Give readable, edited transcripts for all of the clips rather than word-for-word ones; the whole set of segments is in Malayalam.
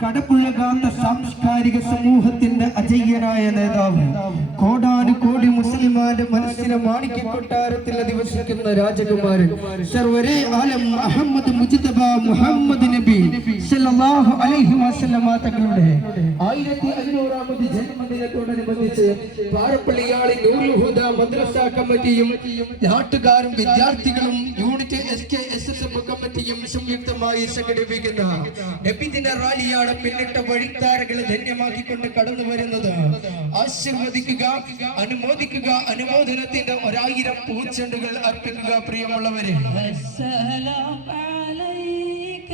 കടപുഴകാത്ത സാംസ്കാരിക സമൂഹത്തിന്റെ അജയ്യനായ നേതാവ്, കോടാനുകോടി മുസ്ലിമാന്റെ മനസ്സിനെ മാണിക്യ കൊട്ടാരത്തിൽ അധിവസിക്കുന്ന രാജകുമാരൻ സർവരേ ആലം അഹമ്മദ് മുജ്തബ മുഹമ്മദ് നബി സല്ലല്ലാഹു അലൈഹി വസല്ലമ തങ്ങളുടെ 1500ാമത് ജന്മദിനത്തോടനുബന്ധിച്ച് പാറപ്പള്ളിയാളി നൂറുൽ ഹുദ മദ്രസ കമ്മിറ്റിയും നാട്ടുകാരും വിദ്യാർത്ഥികളും യൂണിറ്റ് SKSSF കമ്മിറ്റിയും സംയുക്തമായി സംഘടിപ്പിക്കുന്ന നബിദിന റാലിയാണ് പിന്നിട്ട വഴിത്താരകളെ ധന്യമാക്കിക്കൊണ്ട് കടന്നു വരുന്നത്. ആശീർവദിക്കുക, അനുമോദിക്കുക, അനുമോദനത്തിന്റെ 1000 പൂച്ചെണ്ടുകൾ അർപ്പിക്കുക. പ്രിയമുള്ളവരെ, അസ്സലാമു അലൈക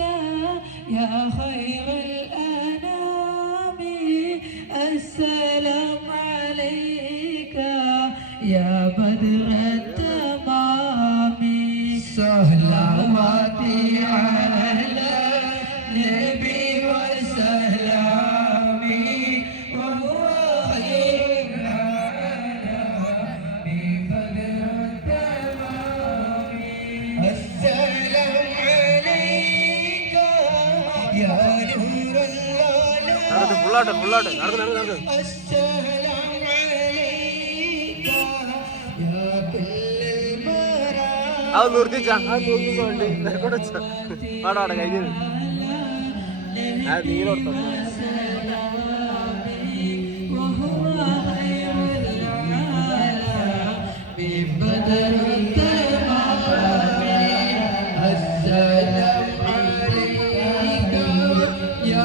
യാ ഖൈറൽ അനാമി, അസ്സലാമു അലൈക യാ ബദ്റൽ തമാമി, സലാവാതി അലാ നബി അത് നിർത്തിച്ചാ ആടാടെ കഴിഞ്ഞത് നീരോർത്ത يا